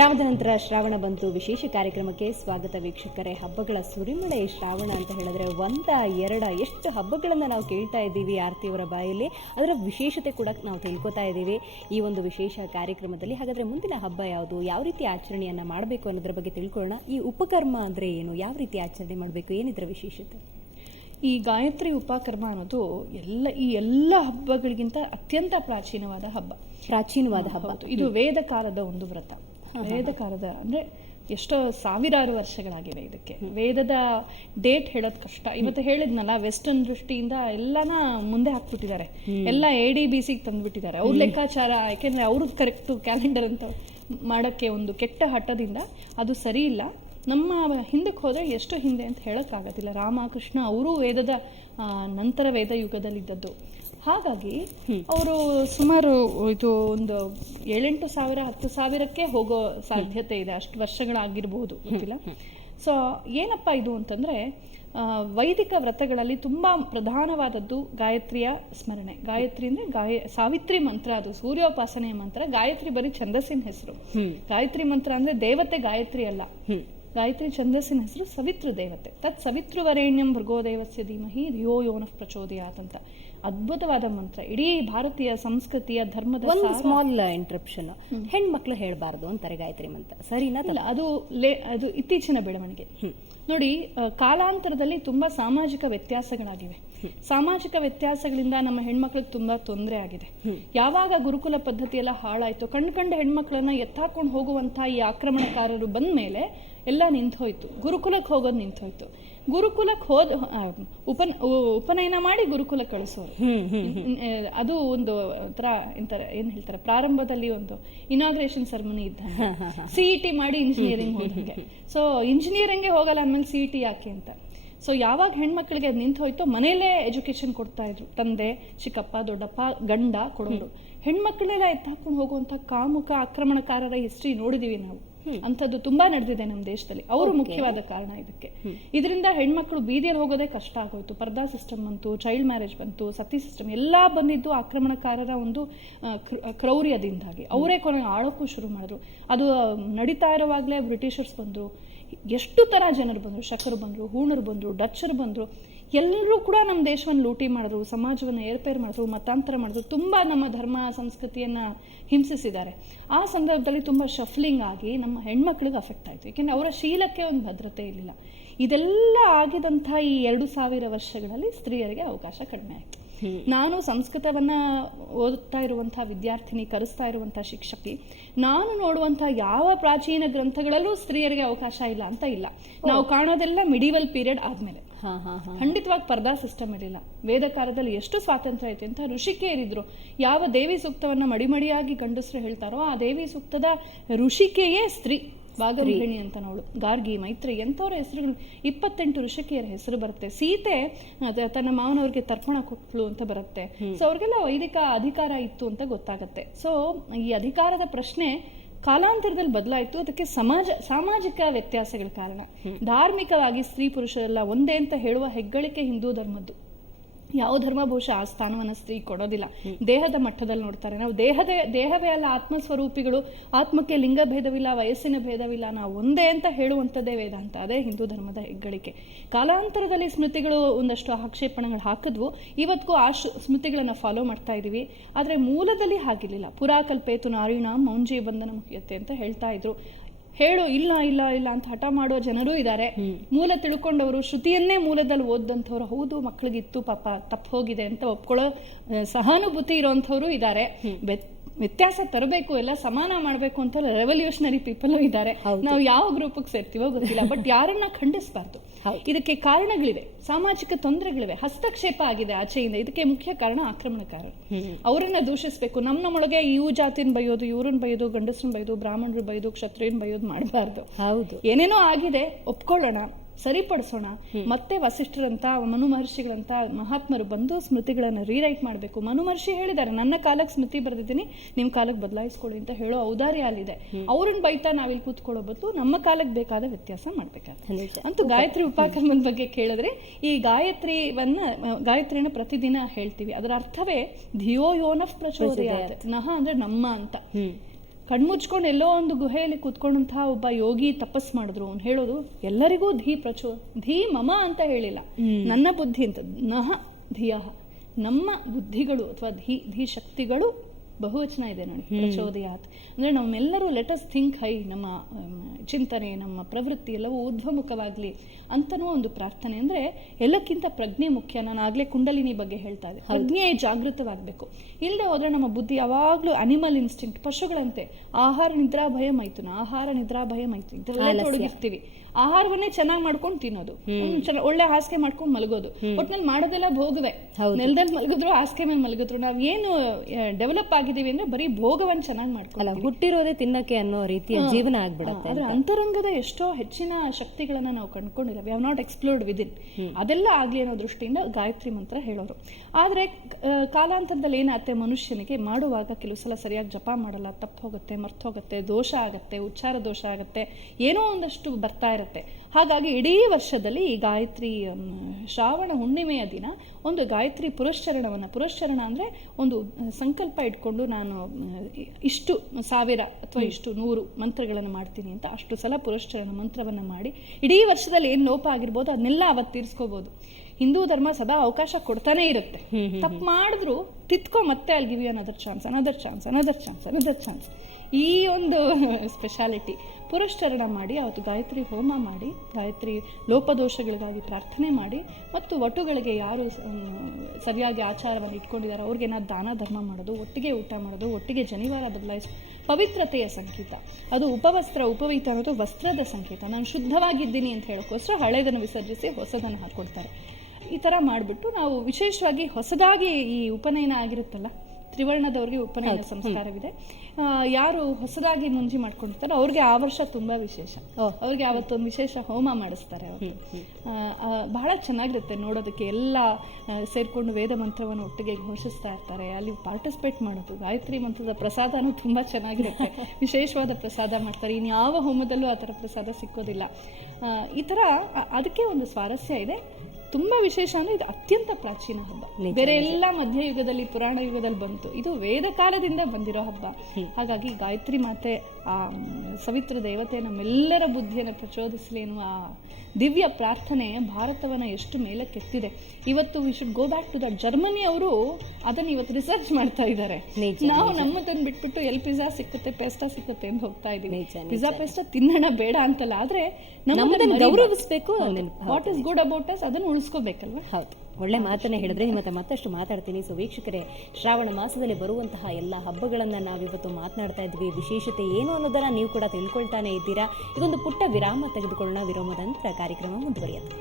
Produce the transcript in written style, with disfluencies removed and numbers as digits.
ವಿರಾಮದ ನಂತರ ಶ್ರಾವಣ ಬಂತು. ವಿಶೇಷ ಕಾರ್ಯಕ್ರಮಕ್ಕೆ ಸ್ವಾಗತ ವೀಕ್ಷಕರೇ. ಹಬ್ಬಗಳ ಸುರಿಮಳೆ ಶ್ರಾವಣ ಅಂತ ಹೇಳಿದ್ರೆ ಎಷ್ಟು ಹಬ್ಬಗಳನ್ನು ನಾವು ಕೇಳ್ತಾ ಇದ್ದೀವಿ ಆರತಿಯವರ ಬಾಯಲ್ಲಿ. ಅದರ ವಿಶೇಷತೆ ಕೂಡ ನಾವು ತಿಳ್ಕೊತಾ ಇದ್ದೀವಿ ಈ ಒಂದು ವಿಶೇಷ ಕಾರ್ಯಕ್ರಮದಲ್ಲಿ. ಹಾಗಾದರೆ ಮುಂದಿನ ಹಬ್ಬ ಯಾವುದು, ಯಾವ ರೀತಿ ಆಚರಣೆಯನ್ನು ಮಾಡಬೇಕು ಅನ್ನೋದ್ರ ಬಗ್ಗೆ ತಿಳ್ಕೊಳ್ಳೋಣ. ಈ ಉಪಕರ್ಮ ಅಂದರೆ ಏನು, ಯಾವ ರೀತಿ ಆಚರಣೆ ಮಾಡಬೇಕು, ಏನಿದ್ರ ವಿಶೇಷತೆ? ಈ ಗಾಯತ್ರಿ ಉಪಕರ್ಮ ಅನ್ನೋದು ಈ ಎಲ್ಲ ಹಬ್ಬಗಳಿಗಿಂತ ಅತ್ಯಂತ ಪ್ರಾಚೀನವಾದ ಹಬ್ಬ. ಇದು ವೇದ ಕಾಲದ ಒಂದು ವ್ರತ. ವೇದ ಕಾಲದ ಅಂದ್ರೆ ಎಷ್ಟೋ ಸಾವಿರಾರು ವರ್ಷಗಳಾಗಿವೆ ಇದಕ್ಕೆ. ವೇದದ ಡೇಟ್ ಹೇಳೋದು ಕಷ್ಟ. ಇವತ್ತು ಹೇಳಿದ್ನಲ್ಲ, ವೆಸ್ಟರ್ನ್ ದೃಷ್ಟಿಯಿಂದ ಎಲ್ಲಾನ ಮುಂದೆ ಹಾಕ್ಬಿಟ್ಟಿದ್ದಾರೆ, ಎಲ್ಲ AD-BC ತಂದ್ಬಿಟ್ಟಿದ್ದಾರೆ ಅವ್ರ ಲೆಕ್ಕಾಚಾರ. ಯಾಕೆಂದ್ರೆ ಅವ್ರದ್ದು ಕರೆಕ್ಟ್ ಕ್ಯಾಲೆಂಡರ್ ಅಂತ ಮಾಡಕ್ಕೆ ಒಂದು ಕೆಟ್ಟ ಹಠದಿಂದ ಅದು ಸರಿ ಇಲ್ಲ. ನಮ್ಮ ಹಿಂದಕ್ಕೆ ಹೋದ್ರೆ ಎಷ್ಟು ಹಿಂದೆ ಅಂತ ಹೇಳಕ್ಕಾಗೋದಿಲ್ಲ. ರಾಮಕೃಷ್ಣ ಅವರು ವೇದದ ನಂತರ ವೇದ ಯುಗದಲ್ಲಿದ್ದದ್ದು. ಹಾಗಾಗಿ ಅವರು ಸುಮಾರು ಇದು ಒಂದು 7-8 ಸಾವಿರ 10,000ಕ್ಕೆ ಹೋಗೋ ಸಾಧ್ಯತೆ ಇದೆ. ಅಷ್ಟು ವರ್ಷಗಳಾಗಿರ್ಬೋದು, ಗೊತ್ತಿಲ್ಲ. ಸೊ ಏನಪ್ಪ ಇದು ಅಂತಂದ್ರೆ, ವೈದಿಕ ವ್ರತಗಳಲ್ಲಿ ತುಂಬಾ ಪ್ರಧಾನವಾದದ್ದು ಗಾಯತ್ರಿಯ ಸ್ಮರಣೆ. ಗಾಯತ್ರಿ ಅಂದ್ರೆ ಸಾವಿತ್ರಿ ಮಂತ್ರ, ಅದು ಸೂರ್ಯೋಪಾಸನೆಯ ಮಂತ್ರ. ಗಾಯತ್ರಿ ಬರೀ ಛಂದಸ್ಸಿನ ಹೆಸರು. ಗಾಯತ್ರಿ ಮಂತ್ರ ಅಂದ್ರೆ ದೇವತೆ ಗಾಯತ್ರಿ ಅಲ್ಲ. ಗಾಯತ್ರಿ ಛಂದಸ್ಸಿನ ಹೆಸರು ಸವಿತೃ ದೇವತೆ. ತತ್ ಸವಿತೃವರೇಣ್ಯಂ ಭರ್ಗೋ ದೇವಸ್ಯ ಧೀಮಹಿ ಧಿಯೋ ಯೋ ನಃ ಪ್ರಚೋದಯಾತ್ ಅಂತ ಅದ್ಭುತವಾದ ಮಂತ್ರ. ಇಡೀ ಭಾರತೀಯ ಸಂಸ್ಕೃತಿಯ ಧರ್ಮದ ಒಂದು ಸ್ಮಾಲ್ ಇಂಟರಪ್ಷನ್. ಹೆಣ್ಮಕ್ಳು ಹೇಳ್ಬಾರ್ದು ಅಂತಾರೆ ಗಾಯತ್ರಿ ಮಂತ್ರ, ಸರಿನಾ? ಅದು ಇತ್ತೀಚಿನ ಬೆಳವಣಿಗೆ. ನೋಡಿ, ಕಾಲಾಂತರದಲ್ಲಿ ತುಂಬಾ ಸಾಮಾಜಿಕ ವ್ಯತ್ಯಾಸಗಳಾಗಿವೆ. ಸಾಮಾಜಿಕ ವ್ಯತ್ಯಾಸಗಳಿಂದ ನಮ್ಮ ಹೆಣ್ಮಕ್ಳಿಗೆ ತುಂಬಾ ತೊಂದರೆ ಆಗಿದೆ. ಯಾವಾಗ ಗುರುಕುಲ ಪದ್ಧತಿ ಎಲ್ಲ ಹಾಳಾಯ್ತು, ಕಂಡು ಹೆಣ್ಮಕ್ಳನ್ನ ಎತ್ತಾಕೊಂಡು ಹೋಗುವಂತ ಈ ಆಕ್ರಮಣಕಾರರು ಬಂದ ಮೇಲೆ ಎಲ್ಲ ನಿಂತೋಯ್ತು. ಗುರುಕುಲಕ್ಕೆ ಹೋಗೋದು ನಿಂತೋಯ್ತು. ಗುರುಕುಲಕ್ಕೆ ಉಪನಯನ ಮಾಡಿ ಗುರುಕುಲ ಕಳಿಸೋರು. ಅದು ಒಂದು ಏನ್ ಹೇಳ್ತಾರೆ, ಪ್ರಾರಂಭದಲ್ಲಿ ಒಂದು ಇನಾಗ್ರೇಷನ್ ಸೆರೆಮನಿ ಇದ್ದಂಗೆ. CET ಮಾಡಿ ಇಂಜಿನಿಯರಿಂಗ್ ಹೋದಂಗೆ. ಸೊ ಇಂಜಿನಿಯರಿಂಗ್ಗೆ ಹೋಗಲ್ಲ ಅಂದ್ಮೇಲೆ CET ಯಾಕೆ ಅಂತ. ಸೊ ಯಾವಾಗ ಹೆಣ್ಮಕ್ಳಿಗೆ ಅದು ನಿಂತು ಹೋಯ್ತೋ, ಮನೆಯಲ್ಲೇ ಎಜುಕೇಶನ್ ಕೊಡ್ತಾ ಇದ್ರು. ತಂದೆ, ಚಿಕ್ಕಪ್ಪ, ದೊಡ್ಡಪ್ಪ, ಗಂಡ ಕೊಡೋರು. ಹೆಣ್ಮಕ್ಳನ್ನೆಲ್ಲ ಎತ್ತಾಕೊಂಡು ಹೋಗುವಂತ ಕಾಮುಕ ಆಕ್ರಮಣಕಾರರ ಹಿಸ್ಟ್ರಿ ನೋಡಿದೀವಿ ನಾವು. ಅಂಥದ್ದು ತುಂಬಾ ನಡೆದಿದೆ ನಮ್ಮ ದೇಶದಲ್ಲಿ. ಅವರು ಮುಖ್ಯವಾದ ಕಾರಣ ಇದಕ್ಕೆ. ಇದರಿಂದ ಹೆಣ್ಮಕ್ಳು ಬೀದಿಯಲ್ಲಿ ಹೋಗೋದೇ ಕಷ್ಟ ಆಗೋಯ್ತು. ಪರ್ದಾ ಸಿಸ್ಟಮ್ ಬಂತು, ಚೈಲ್ಡ್ ಮ್ಯಾರೇಜ್ ಬಂತು, ಸತಿ ಸಿಸ್ಟಮ್ ಎಲ್ಲಾ ಬಂದಿದ್ದು ಆಕ್ರಮಣಕಾರರ ಒಂದು ಕ್ರೌರ್ಯದಿಂದಾಗಿ. ಅವರೇ ಕೊನೆಗೆ ಆಳೋಕ್ಕೂ ಶುರು ಮಾಡಿದ್ರು. ಅದು ನಡೀತಾ ಇರುವಾಗಲೇ ಬ್ರಿಟಿಷರ್ಸ್ ಬಂದ್ರು. ಎಷ್ಟು ತರ ಜನರು ಬಂದ್ರು, ಶಕರು ಬಂದ್ರು, ಹೂಣರು ಬಂದ್ರು, ಡಚ್ಚರು ಬಂದ್ರು. ಎಲ್ಲರೂ ಕೂಡ ನಮ್ಮ ದೇಶವನ್ನು ಲೂಟಿ ಮಾಡಿದ್ರು, ಸಮಾಜವನ್ನು ಏರ್ಪೇರ್ ಮಾಡಿದ್ರು, ಮತಾಂತರ ಮಾಡಿದ್ರು, ತುಂಬಾ ನಮ್ಮ ಧರ್ಮ ಸಂಸ್ಕೃತಿಯನ್ನ ಹಿಂಸಿಸಿದ್ದಾರೆ. ಆ ಸಂದರ್ಭದಲ್ಲಿ ತುಂಬಾ ಶಫ್ಲಿಂಗ್ ಆಗಿ ನಮ್ಮ ಹೆಣ್ಮಕ್ಳಿಗೆ ಅಫೆಕ್ಟ್ ಆಯ್ತು. ಯಾಕೆಂದ್ರೆ ಅವರ ಶೀಲಕ್ಕೆ ಒಂದು ಭದ್ರತೆ ಇರಲಿಲ್ಲ. ಇದೆಲ್ಲ ಆಗಿದಂತಹ ಈ 2,000 ವರ್ಷಗಳಲ್ಲಿ ಸ್ತ್ರೀಯರಿಗೆ ಅವಕಾಶ ಕಡಿಮೆ ಆಯ್ತು. ನಾನು ಸಂಸ್ಕೃತವನ್ನ ಓದುತ್ತಾ ಇರುವಂತಹ ವಿದ್ಯಾರ್ಥಿನಿ, ಕಲಿಸ್ತಾ ಇರುವಂತಹ ಶಿಕ್ಷಕಿ, ನಾನು ನೋಡುವಂತಹ ಯಾವ ಪ್ರಾಚೀನ ಗ್ರಂಥಗಳಲ್ಲೂ ಸ್ತ್ರೀಯರಿಗೆ ಅವಕಾಶ ಇಲ್ಲ ಅಂತ ಇಲ್ಲ. ನಾವು ಕಾಣೋದೆಲ್ಲ ಮಿಡಿವಲ್ ಪೀರಿಯಡ್ ಆದ್ಮೇಲೆ. ಖಂಡಿತವಾಗಿ ಪರ್ದಾ ಸಿಸ್ಟಮ್ ಇರಲಿಲ್ಲ. ವೇದ ಕಾಲದಲ್ಲಿ ಎಷ್ಟು ಸ್ವಾತಂತ್ರ್ಯ ಐತೆ ಅಂತ ಋಷಿಕೆಯರಿದ್ರು. ಯಾವ ದೇವಿ ಸೂಕ್ತವನ್ನ ಮಡಿಮಡಿಯಾಗಿ ಗಂಡಸರು ಹೇಳ್ತಾರೋ ಆ ದೇವಿ ಸೂಕ್ತದ ಋಷಿಕೆಯೇ ಸ್ತ್ರೀ. ಭಾಗವಹಿಣಿ ಅಂತ ನೋಡು, ಗಾರ್ಗಿ, ಮೈತ್ರಿ ಎಂಥವ್ರ ಹೆಸರುಗಳು, 28 ಋಷಿಕೆಯರ ಹೆಸರು ಬರುತ್ತೆ. ಸೀತೆ ತನ್ನ ಮಾವನವ್ರಿಗೆ ತರ್ಪಣ ಕೊಟ್ಲು ಅಂತ ಬರುತ್ತೆ. ಸೊ ಅವ್ರಿಗೆಲ್ಲ ವೈದಿಕ ಅಧಿಕಾರ ಇತ್ತು ಅಂತ ಗೊತ್ತಾಗತ್ತೆ. ಸೊ ಈ ಅಧಿಕಾರದ ಪ್ರಶ್ನೆ ಕಾಲಾಂತರದಲ್ಲಿ ಬದಲಾಯಿತು. ಅದಕ್ಕೆ ಸಾಮಾಜಿಕ ವ್ಯತ್ಯಾಸಗಳ ಕಾರಣ. ಧಾರ್ಮಿಕವಾಗಿ ಸ್ತ್ರೀ ಪುರುಷರೆಲ್ಲ ಒಂದೇ ಅಂತ ಹೇಳುವ ಹೆಗ್ಗಳಿಕೆ ಹಿಂದೂ ಧರ್ಮದ್ದು. ಯಾವ ಧರ್ಮ ಬಹುಶಃ ಆ ಸ್ಥಾನವನ್ನ ಸ್ತ್ರೀ ಕೊಡೋದಿಲ್ಲ. ದೇಹದ ಮಟ್ಟದಲ್ಲಿ ನೋಡ್ತಾರೆ. ನಾವು ದೇಹವೇ ಅಲ್ಲ, ಆತ್ಮಸ್ವರೂಪಿಗಳು. ಆತ್ಮಕ್ಕೆ ಲಿಂಗ ಭೇದವಿಲ್ಲ, ವಯಸ್ಸಿನ ಭೇದವಿಲ್ಲ, ನಾವು ಒಂದೇ ಅಂತ ಹೇಳುವಂಥದ್ದೇ ವೇದಾಂತ. ಅದೇ ಹಿಂದೂ ಧರ್ಮದ ಹೆಗ್ಗಳಿಕೆ. ಕಾಲಾಂತರದಲ್ಲಿ ಸ್ಮೃತಿಗಳು ಒಂದಷ್ಟು ಆಕ್ಷೇಪಣೆಗಳು ಹಾಕಿದ್ವು. ಇವತ್ತಿಗೂ ಆ ಸ್ಮೃತಿಗಳನ್ನ ಫಾಲೋ ಮಾಡ್ತಾ ಇದೀವಿ. ಆದ್ರೆ ಮೂಲದಲ್ಲಿ ಹಾಗಿರ್ಲಿಲ್ಲ. ಪುರಾಕಲ್ಪೇತು ನಾರೀಣಾಂ ಮೌಂಜಿ ಬಂಧನ ಮುಖ್ಯತೆ ಅಂತ ಹೇಳ್ತಾ ಇದ್ರು. ಇಲ್ಲ ಇಲ್ಲ ಇಲ್ಲ ಅಂತ ಹಠ ಮಾಡೋ ಜನರೂ ಇದ್ದಾರೆ. ಮೂಲ ತಿಳ್ಕೊಂಡವರು, ಶ್ರುತಿಯನ್ನೇ ಮೂಲದಲ್ಲಿ ಓದಂಥವ್ರು, ಹೌದು ಮಕ್ಳಿಗಿತ್ತು ಪಾಪ ತಪ್ಪು ಹೋಗಿದೆ ಅಂತ ಒಪ್ಕೊಳ್ಳೋ ಸಹಾನುಭೂತಿ ಇರೋಂಥವ್ರು ಇದ್ದಾರೆ. ವ್ಯತ್ಯಾಸ ತರಬೇಕು, ಎಲ್ಲ ಸಮಾನ ಮಾಡ್ಬೇಕು ಅಂತ ರೆವಲ್ಯೂಷನರಿ ಪೀಪಲ್ ಇದ್ದಾರೆ. ನಾವು ಯಾವ ಗ್ರೂಪ್ಗೆ ಸೇರ್ತೀವೋ ಗೊತ್ತಿಲ್ಲ, ಬಟ್ ಯಾರನ್ನ ಖಂಡಿಸಬಾರ್ದು. ಇದಕ್ಕೆ ಕಾರಣಗಳಿವೆ, ಸಾಮಾಜಿಕ ತೊಂದರೆಗಳಿವೆ, ಹಸ್ತಕ್ಷೇಪ ಆಗಿದೆ ಆಚೆಯಿಂದ. ಇದಕ್ಕೆ ಮುಖ್ಯ ಕಾರಣ ಆಕ್ರಮಣಕಾರರು. ಅವರನ್ನ ದೂಷಿಸಬೇಕು. ನಮ್ಮೊಳಗೆ ಇವು ಜಾತಿನ ಬೈಯೋದು, ಇವ್ರನ್ನ ಬೈಯೋದು, ಗಂಡಸ್ರನ್ನ ಬೈಯೋದು, ಬ್ರಾಹ್ಮಣರು ಬೈಯೋದು, ಕ್ಷತ್ರಿಯನ್ ಬೈಯೋದು ಮಾಡಬಾರ್ದು. ಹೌದು, ಏನೇನೋ ಆಗಿದೆ ಒಪ್ಕೊಳ್ಳೋಣ, ಸರಿಪಡಿಸೋಣ. ಮತ್ತೆ ವಸಿಷ್ಠರಂತ, ಮನು ಮಹರ್ಷಿಗಳಂತ ಮಹಾತ್ಮರು ಬಂದು ಸ್ಮೃತಿಗಳನ್ನ ರೀರೈಟ್ ಮಾಡಬೇಕು. ಮನು ಮಹರ್ಷಿ ಹೇಳಿದ್ದಾರೆ, ನನ್ನ ಕಾಲಕ್ಕೆ ಸ್ಮೃತಿ ಬರೆದಿದ್ದೀನಿ, ನಿಮ್ ಕಾಲಕ್ಕೆ ಬದಲಾಯಿಸ್ಕೊಳ್ಳಿ ಅಂತ ಹೇಳೋ ಔದಾರ್ಯ ಅಲ್ಲಿದೆ. ಅವ್ರನ್ನ ಬೈತಾ ನಾವಿಲ್ಲಿ ಕೂತ್ಕೊಳ್ಳೋ ಬದಲು ನಮ್ಮ ಕಾಲಕ್ಕೆ ಬೇಕಾದ ವ್ಯತ್ಯಾಸ ಮಾಡ್ಬೇಕಾಗ್ತದೆ. ಅಂತೂ ಗಾಯತ್ರಿ ಉಪಕರ್ಮದ ಬಗ್ಗೆ ಕೇಳಿದ್ರೆ, ಈ ಗಾಯತ್ರಿನ ಪ್ರತಿದಿನ ಹೇಳ್ತೀವಿ. ಅದರ ಅರ್ಥವೇ ಧಿಯೋ ಯೋ ನಃ ಪ್ರಚೋದಯಾತ್. ನಃ ಅಂದ್ರೆ ನಮ್ಮ ಅಂತ. ಕಣ್ಮುಚ್ಕೊಂಡು ಎಲ್ಲೋ ಒಂದು ಗುಹೆಯಲ್ಲಿ ಕೂತ್ಕೊಂಡಂತಹ ಒಬ್ಬ ಯೋಗಿ ತಪಸ್ ಮಾಡಿದ್ರು. ಅವ್ನು ಹೇಳೋದು ಎಲ್ಲರಿಗೂ ಧೀ ಮಮ ಅಂತ ಹೇಳಿಲ್ಲ, ನನ್ನ ಬುದ್ಧಿ ಅಂತ, ನಹ ಧಿಯ, ನಮ್ಮ ಬುದ್ಧಿಗಳು ಅಥವಾ ಧೀ ಶಕ್ತಿಗಳು ಬಹುವಚನ ಇದೆ ನೋಡಿ, ಪ್ರಚೋದಯಾತ್. ಅಂದ್ರೆ ನಮ್ಮೆಲ್ಲರೂ ಲೆಟ್ ಅಸ್ ಥಿಂಕ್ ಹೈ, ನಮ್ಮ ಚಿಂತನೆ ನಮ್ಮ ಪ್ರವೃತ್ತಿ ಎಲ್ಲವೂ ಊರ್ಧ್ವಮುಖವಾಗ್ಲಿ ಅಂತನೂ ಒಂದು ಪ್ರಾರ್ಥನೆ. ಅಂದ್ರೆ ಎಲ್ಲಕ್ಕಿಂತ ಪ್ರಜ್ಞೆ ಮುಖ್ಯ. ನಾನು ಆಗ್ಲೇ ಕುಂಡಲಿನಿ ಬಗ್ಗೆ ಹೇಳ್ತಾ ಇದ್ದೆ, ಪ್ರಜ್ಞೆ ಜಾಗೃತವಾಗಬೇಕು. ಇಲ್ಲದೆ ಹೋದ್ರೆ ನಮ್ಮ ಬುದ್ಧಿ ಯಾವಾಗ್ಲೂ ಅನಿಮಲ್ ಇನ್ಸ್ಟಿಂಕ್ಟ್, ಪಶುಗಳಂತೆ ಆಹಾರ ನಿದ್ರಾ ಭಯ ಮೈಥುನ, ಆಹಾರ ನಿದ್ರಾ ಭಯ ಮೈಥುನ ಇದರಲ್ಲೇ ತೊಡಗಿರ್ತೀವಿ. ಆಹಾರವನ್ನೇ ಚೆನ್ನಾಗಿ ಮಾಡ್ಕೊಂಡು ತಿನ್ನೋದು, ಒಳ್ಳೆ ಹಾಸಿಗೆ ಮಾಡ್ಕೊಂಡು ಮಲಗೋದು, ಒಟ್ನಲ್ಲಿ ಮಾಡೋದೆಲ್ಲ ಭೋಗವೇ. ನೆಲದಲ್ಲಿ ಮಲಗಿದ್ರು ಹಾಸಿಗೆ ಮೇಲೆ ಮಲಗಿದ್ರು ನಾವ್ ಏನು ಡೆವಲಪ್ ಆಗಿದೀವಿ ಅಂದ್ರೆ ಬರೀ ಭೋಗವನ್ನ ಚೆನ್ನಾಗಿ ಮಾಡ್ಕೊಳ್ಳಲ್ಲ, ಹುಟ್ಟಿರೋದೇ ತಿನ್ನಕ್ಕೆ ಅನ್ನೋ ರೀತಿಯ ಜೀವನ ಆಗ್ಬಿಡುತ್ತೆ. ಆದ್ರೆ ಅಂತರಂಗದ ಎಷ್ಟೋ ಹೆಚ್ಚಿನ ಶಕ್ತಿಗಳನ್ನ ನಾವು ಕಂಡ್ಕೊಂಡಿದ್ದೇವೆ, we have not explored within. ಅದೆಲ್ಲ ಆಗ್ಲಿ ಅನ್ನೋ ದೃಷ್ಟಿಯಿಂದ ಗಾಯತ್ರಿ ಮಂತ್ರ ಹೇಳೋರು. ಆದ್ರೆ ಕಾಲಾಂತರದಲ್ಲಿ ಏನಾಗುತ್ತೆ, ಮನುಷ್ಯನಿಗೆ ಮಾಡುವಾಗ ಕೆಲವು ಸಲ ಸರಿಯಾಗಿ ಜಪ ಮಾಡಲ್ಲ, ತಪ್ಪು ಹೋಗುತ್ತೆ, ಮರ್ತು ಹೋಗುತ್ತೆ, ದೋಷ ಆಗತ್ತೆ, ಉಚ್ಚಾರ ದೋಷ ಆಗತ್ತೆ, ಏನೋ ಒಂದಷ್ಟು ಬರ್ತಾ ಇರುತ್ತೆ. ಹಾಗಾಗಿ ಇಡೀ ವರ್ಷದಲ್ಲಿ ಈ ಗಾಯತ್ರಿ ಶ್ರಾವಣ ಹುಣ್ಣಿಮೆಯ ದಿನ ಒಂದು ಗಾಯತ್ರಿ ಪುರಶ್ಚರಣ ಅಂದ್ರೆ ಒಂದು ಸಂಕಲ್ಪ ಇಟ್ಕೊಂಡು ನಾನು ಇಷ್ಟು 1000 ಅಥವಾ ಇಷ್ಟು 100 ಮಂತ್ರಗಳನ್ನು ಮಾಡ್ತೀನಿ ಅಂತ ಅಷ್ಟು ಸಲ ಪುರಶ್ಚರಣ ಮಂತ್ರವನ್ನ ಮಾಡಿ ಇಡೀ ವರ್ಷದಲ್ಲಿ ಏನ್ ಲೋಪ ಆಗಿರ್ಬೋದು ಅದನ್ನೆಲ್ಲ ಅವತ್ತು ತೀರ್ಸ್ಕೋಬಹುದು. ಹಿಂದೂ ಧರ್ಮ ಸದಾ ಅವಕಾಶ ಕೊಡ್ತಾನೆ ಇರುತ್ತೆ. ತಪ್ಪು ಮಾಡಿದ್ರು ತಿತ್ಕೊ ಮತ್ತೆ ಅಲ್ಲಿ ಗಿವ್ ಯು ಅನದರ್ ಚಾನ್ಸ್. ಈ ಒಂದು ಸ್ಪೆಷಾಲಿಟಿ. ಪುರಶ್ಚರಣ ಮಾಡಿ ಅವತ್ತು ಗಾಯತ್ರಿ ಹೋಮ ಮಾಡಿ, ಗಾಯತ್ರಿ ಲೋಪದೋಷಗಳಿಗಾಗಿ ಪ್ರಾರ್ಥನೆ ಮಾಡಿ, ಮತ್ತು ವಟುಗಳಿಗೆ ಯಾರು ಸರಿಯಾಗಿ ಆಚಾರವನ್ನು ಇಟ್ಕೊಂಡಿದ್ದಾರೆ ಅವ್ರಿಗೆ ಏನಾದ್ರು ದಾನ ಧರ್ಮ ಮಾಡೋದು, ಒಟ್ಟಿಗೆ ಊಟ ಮಾಡೋದು, ಒಟ್ಟಿಗೆ ಜನಿವಾರ ಬದಲಾಯಿಸಿ ಪವಿತ್ರತೆಯ ಸಂಕೇತ. ಅದು ಉಪವೀತ ಅನ್ನೋದು ವಸ್ತ್ರದ ಸಂಕೇತ. ನಾನು ಶುದ್ಧವಾಗಿದ್ದೀನಿ ಅಂತ ಹೇಳೋಕ್ಕೋಸ್ಕರ ಹಳೆದನ್ನು ವಿಸರ್ಜಿಸಿ ಹೊಸದನ್ನು ಹಾಕೊಳ್ತಾರೆ. ಈ ಥರ ಮಾಡಿಬಿಟ್ಟು ನಾವು ವಿಶೇಷವಾಗಿ ಹೊಸದಾಗಿ ಈ ಉಪನಯನ ಆಗಿರುತ್ತಲ್ಲ, ತ್ರಿವರ್ಣದವ್ರಿಗೆ ಉಪನಯನ ಸಂಸ್ಕಾರವಿದೆ. ಯಾರು ಹೊಸದಾಗಿ ಮುಂಜಿ ಮಾಡ್ಕೊಂಡಿರ್ತಾರೋ ಅವ್ರಿಗೆ ಆ ವರ್ಷ ತುಂಬಾ ವಿಶೇಷ. ಅವ್ರಿಗೆ ಅವತ್ತೊಂದು ವಿಶೇಷ ಹೋಮ ಮಾಡಿಸ್ತಾರೆ. ಬಹಳ ಚೆನ್ನಾಗಿರುತ್ತೆ ನೋಡೋದಕ್ಕೆ. ಎಲ್ಲ ಸೇರ್ಕೊಂಡು ವೇದ ಮಂತ್ರವನ್ನು ಒಟ್ಟಿಗೆ ಘೋಷಿಸ್ತಾ ಇರ್ತಾರೆ. ಅಲ್ಲಿ ಪಾರ್ಟಿಸಿಪೇಟ್ ಮಾಡೋದು. ಗಾಯತ್ರಿ ಮಂತ್ರದ ಪ್ರಸಾದನೂ ತುಂಬಾ ಚೆನ್ನಾಗಿರುತ್ತೆ. ವಿಶೇಷವಾದ ಪ್ರಸಾದ ಮಾಡ್ತಾರೆ. ಇನ್ಯಾವ ಹೋಮದಲ್ಲೂ ಆ ಥರ ಪ್ರಸಾದ ಸಿಕ್ಕೋದಿಲ್ಲ. ಈ ಥರ ಅದಕ್ಕೆ ಒಂದು ಸ್ವಾರಸ್ಯ ಇದೆ. ತುಂಬಾ ವಿಶೇಷ ಅಂದ್ರೆ ಇದು ಅತ್ಯಂತ ಪ್ರಾಚೀನ ಹಬ್ಬ. ಬೇರೆ ಎಲ್ಲ ಮಧ್ಯಯುಗದಲ್ಲಿ ಪುರಾಣ ಯುಗದಲ್ಲಿ ಬಂತು, ಇದು ವೇದ ಕಾಲದಿಂದ ಬಂದಿರೋ ಹಬ್ಬ. ಹಾಗಾಗಿ ಗಾಯತ್ರಿ ಮಾತೆ ಆ ಸವಿತ್ರ ದೇವತೆ ನಮ್ಮೆಲ್ಲರ ಬುದ್ಧಿಯನ್ನು ಪ್ರಚೋದಿಸಲಿ ಎನ್ನುವ ಆ ದಿವ್ಯ ಪ್ರಾರ್ಥನೆ ಭಾರತವನ್ನ ಎಷ್ಟು ಮೇಲಕ್ಕೆತ್ತಿದೆ. ಇವತ್ತು we should go back to that. Germany ಅವರು ಅದನ್ನ ಇವತ್ತು ರಿಸರ್ಚ್ ಮಾಡ್ತಾ ಇದ್ದಾರೆ. ನಾವು ನಮ್ಮದನ್ನು ಬಿಟ್ಬಿಟ್ಟು ಎಲ್ಲಿ ಪಿಜ್ಜಾ ಸಿಕ್ಕುತ್ತೆ, ಪೇಸ್ಟಾ ಸಿಕ್ಕುತ್ತೆ ಅಂತ ಹೋಗ್ತಾ ಇದೀವಿ. ಪಿಜ್ಜಾ ಪೇಸ್ಟಾ ತಿನ್ನೋಣ ಬೇಡ ಅಂತಲ್ಲ, ಆದ್ರೆ ನಮ್ಮದನ್ನ ಗೌರವಿಸಬೇಕು. What is good about us ಅದನ್ನು ಉಳಿಸ್ಕೋಬೇಕಲ್ವಾ? ಹೌದು, ಒಳ್ಳೆ ಮಾತನ್ನ ಹೇಳಿದ್ರೆ ಮತ್ತಷ್ಟು ಮಾತಾಡ್ತೀನಿ. ಸೊ ವೀಕ್ಷಕರೇ, ಶ್ರಾವಣ ಮಾಸದಲ್ಲಿ ಬರುವಂತಹ ಎಲ್ಲ ಹಬ್ಬಗಳನ್ನು ನಾವಿವತ್ತು ಮಾತನಾಡ್ತಾ ಇದ್ವಿ. ವಿಶೇಷತೆ ಏನು ಅನ್ನೋದನ್ನ ನೀವು ಕೂಡ ತಿಳ್ಕೊಳ್ತಾನೆ ಇದ್ದೀರಾ. ಇದೊಂದು ಪುಟ್ಟ ವಿರಾಮ ತೆಗೆದುಕೊಳ್ಳೋಣ. ವಿರಾಮದ ನಂತರ ಕಾರ್ಯಕ್ರಮ ಮುಂದುವರಿಯುತ್ತೆ.